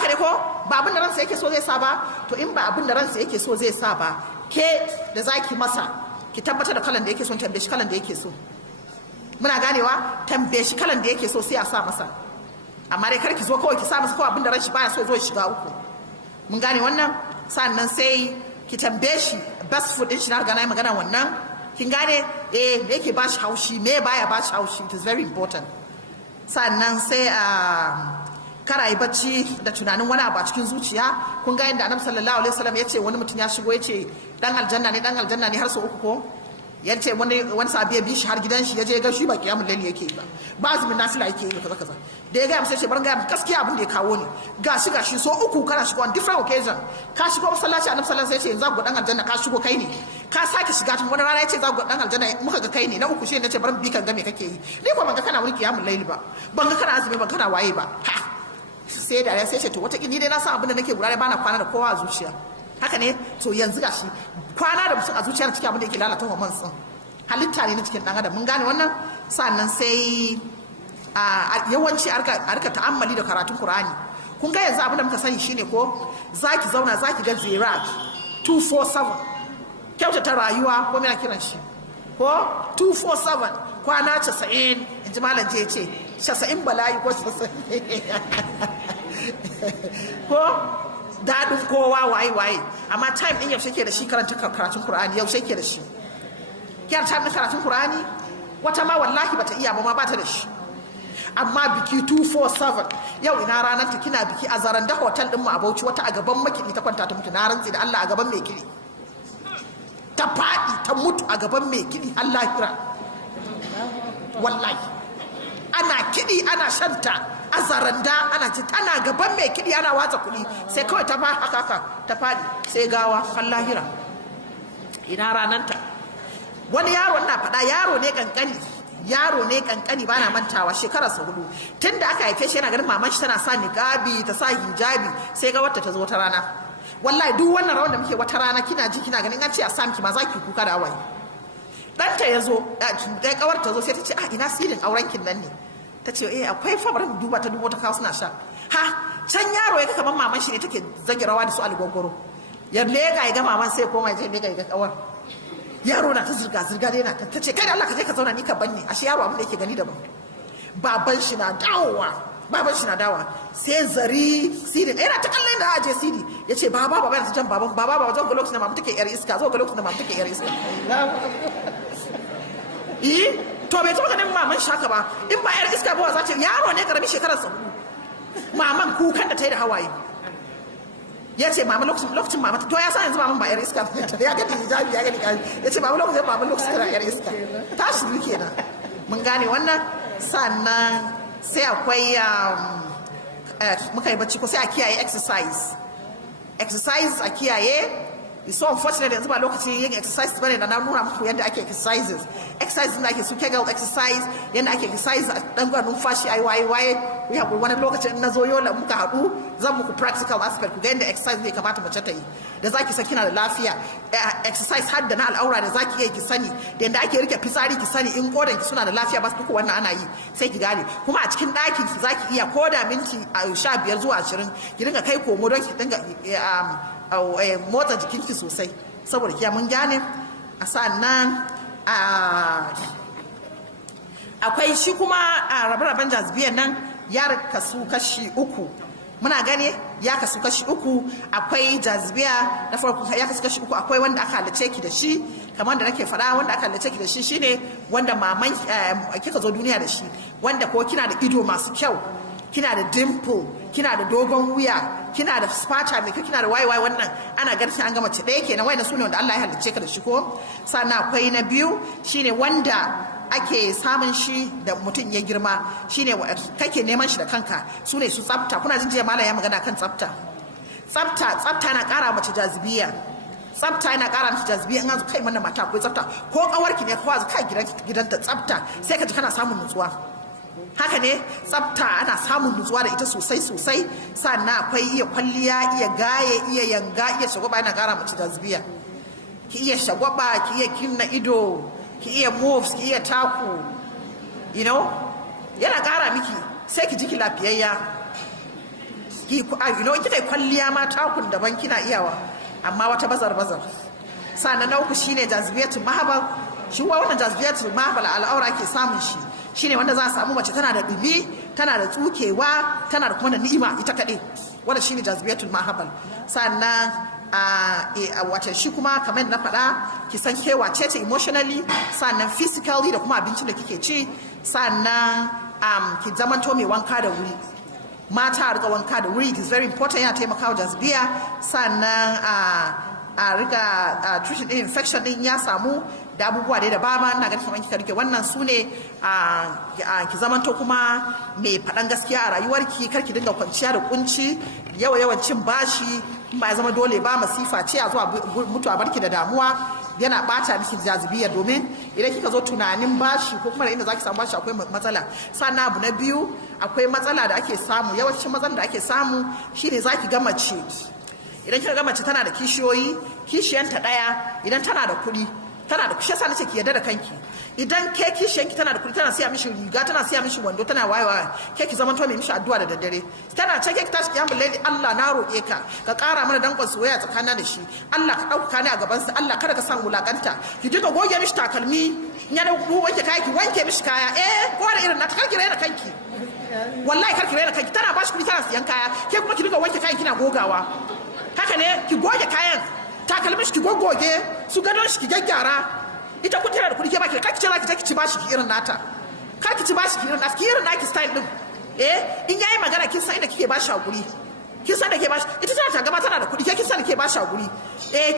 haka ne ko ba abin da ransa yake so zai sa ba to in ba abin da ransa yake so zai sa ba ke da zaki masa ki tabbatar da kalan da yake so, tambaye shi kalan da yake so. Muna ganewa, tambaye shi kalan da yake so sai a sa masa, amma dai kar ki zo kawai ki sa masa kawai abin da ranshi baya so zo shiga uku. Mun gane wannan. Sannan sai ki tambaye shi best food din shi, na riga na yi magana wannan. Kin gane me yake ba shi haushi, me baya ba shi haushi, it is very important. Sannan sai kara yi bacci da tunanin wani abu a cikin zuciya. Kun ga yadda Annabi sallallahu alaihi wasallam ya ce wani mutum ya shigo ya ce dan aljanna ne har sau uku ko ya ce wani sabi ya bi shi har gidan shi ya je ga shi ba kiyamul laili yake yi ba azumin nafila yake yi kaza kaza da ya ga masa ce bar ga gaskiya abin da ya kawo ne gashi so uku kana shigo on different occasion ka shigo masallaci Annabi sallallahu alaihi wasallam ya ce za ku dan aljanna ka shigo kai ne ka sake shiga tun wani rana ya ce za ku dan aljanna muka ga kai ne na uku shi ne ce bar bi kan ga me kake yi ni ko ban ga kana wani kiyamul laili ba ban ga kana azumi ban kana waye ba sai da ya sai ce to wata ni dai na san abin da nake gurare bana kwana da kowa a zuciya. Haka ne to yanzu gashi kwana da mutum a zuciya na cikin abin da yake lalata hormones din halitta ne na cikin dan adam. Mun gane wannan. Sannan sai yawanci a rika ta'ammali da karatun Qur'ani. Kun ga yanzu abin da muka sani shine ko zaki zauna zaki ga Ziraj 247 kyautata rayuwa ko mena kiran shi ko 247 kwana 90 inji malam je ce 90 bala'i ko 90 ko daɗin kowa waye amma time ɗin yaushe ke da shi karatun Qur'ani yaushe ke da shi kiyar time ɗin karatun Qur'ani wata ma wallahi bata iya ba ma bata da shi. Amma biki 247 yau ina ranar ta kina biki a Zaranda hotel ɗin mu a Bauchi wata a gaban makiɗi ta kwanta ta mutu na rantsi da Allah a gaban mai kiɗi ta faɗi ta mutu a gaban mai kiɗi Allah kira wallahi ana kiɗi ana shanta a Zaranda ana gaban mai kiɗi ana watsa kuɗi sai kawai ta haka ta faɗi sai gawa lahira. Ina rananta wani yaro na faɗa yaro ne kankani bana mantawa shekararsa 4 tun da aka haife shi yana ganin maman shi tana sa niqabi ta sa hijabi sai ga wata ta zo wata rana wallahi duk wannan rawan da muke wata rana kina ji kina ganin an ce a samki ma za ki kuka da hawaye. Ɗanta ya zo ɗaya kawar ta zo sai ta ce ina sirrin aurenkin nan ne ta ce akwai fabarin duba ta dubo ta kawo suna sha can yaro ya ga kamar maman shi ne take zage rawa da su algogoro ya lega ya ga maman sai koma ya je lega ya ga kawar yaro na ta zirga dai na ta ce kai da Allah ka je ka zauna ni ka banni ashe yaro abin da yake gani daban. baban shi na dawa sai zari sidi yana ta kallon da aje sidi ya ce baba yana ta jan baban baba zo ga lokacin da mamu take yar iska to bai taɓa ganin maman shaka ba in ba yar iska ba za ta yaro ne karamin shekararsa maman kukan da ta yi da hawaye ya ce mama lokacin mama to ya sa yanzu maman ba yar iska ya gani hijabi ya gani ya ce mama lokacin da yar iska ta shiru kenan. Mun gane wannan. Sannan sai akwai muka yi bacci ko sai a kiyaye exercise a kiyaye. It's so unfortunate yanzu ba lokacin yin exercise bane da na nuna muku yadda ake exercises da ake su Kegel exercise yadda ake exercise a dan gwanin fashi waye ya ku wani lokacin na zo yola muka haɗu zan muku practical aspect ku ga yadda exercise ne kamata mace ta yi da zaki san kina da lafiya exercise har da na al'aura da zaki iya ki sani da yadda ake rike fitsari ki sani in kodan ki suna da lafiya ba su duka wannan ana yi sai ki gane kuma a cikin ɗakin ki zaki iya koda minti 15 zuwa 20 ki dinga kai komo don ki dinga motsa jikinki sosai saboda kiya mun gane. A sannan akwai shi kuma rabe-raben jazibiyan nan ya kasu kashi 3 muna gane ya kasu kashi 3 akwai jazibiya na farko ya kasu kashi 3 akwai wanda aka halice ki da shi kamar da nake faɗa wanda aka halice ki da shi shine wanda maman kika zo duniya da shi wanda ko kina da ido masu kyau kina da dimple kina da dogon wuya kina da spata mai kyau kina da waye wannan ana ganin an ga mace ɗaya kenan wayannan sune wanda Allah ya halicce ka da shi ko. Sannan akwai na biyu shine wanda ake samun shi da mutum ya girma shine kake neman shi da kanka sune su tsafta. Kuna jin jiya malam ya magana kan tsafta na ƙara mace jazibiya. Tsafta yana ƙara mace jazibiya in an kai mana mata akwai tsafta ko kawarki ne ko kai gidanta tsafta sai ka ji kana samun nutsuwa. Haka ne tsafta ana samun nutsuwa da ita sosai. Sannan akwai iya kwalliya iya gaye iya yanga iya shagwaba yana kara mace jazibiya. Ki iya shagwaba ki iya kinna ido ki iya moves ki iya taku yana kara miki sai ki jiki lafiyayya kika yi kwalliya ma takun daban kina iyawa, amma wata bazar sannan na uku shine jazibiyatul mahabal. shi wannan jazibiyatul mahabal al'aura ke samun shi shine wanda za a samu mace tana da dumi, tana da tsukewa, tana da kuma da ni'ima ita kaɗai, wanda shine jazibiyatul mahabal. sannan wata shi kuma kamar da na faɗa ki san ke wace ce emotionally, sannan physically da kuma abincin da kike ci, sannan ki zamanto mai wanka da wuri. Mata a riga wanka da wuri, it is very important, yana taimakawa jazibiya. Sannan a riga treating din infection din ya samu da abubuwa da baba. Ina ganin kamar kika rike wannan su ne ki zamanto kuma mai faɗan gaskiya a rayuwarki, kar ki dinga kwanciya da kunci, yawan cin bashi ba ya zama dole ba, masifa ce a zuwa mutu a barki da damuwa, yana bata miki jazibiya. Domin idan kika zo tunanin bashi ko kuma da inda zaki samu bashi akwai matsala. Sannan abu na biyu, akwai matsala da ake samu, yawancin matsalar da ake samu shine zaki ga mace, idan kika ga mace tana da kishiyoyi, kishiyanta daya, idan tana da kuɗi, tana da kushe, nace ki yarda da kanki. Idan ke kishiyanki tana da kuɗi, tana siya mishi riga, tana siya mishi wando, tana wayewa, ke ki zama to mai mishi addu'a da daddare. Tana ce ke ki tashi kiyamul laili, Allah na roƙe ka ka ƙara mana dankon soyayya tsakanin da shi, Allah ka ɗauka ni a gaban sa, Allah kada ka san wulakanta. Ki je ka goge mishi takalmi, in ya dauko wanke kaya ki wanke mishi kaya. Ko da irin na ta karki raina kanki, wallahi karki raina kanki. Tana bashi kuɗi, tana siyan kaya, ke kuma ki dinga wanke kayan kina gogawa. Haka ne, ki goge kayan, takalmin shi ki goggoge, su gadon shi ki gyaggyara. Ita kun tana da kuɗi ke baki da kaki ce za ki ci bashi ki irin nata, kar ki ci bashi ki irin nata, ki irin naki style din. In yayi magana kin san inda kike bashi hakuri, kin san da ke bashi. Ita tana ta gaba tana da kuɗi, ke kin san da ke bashi hakuri.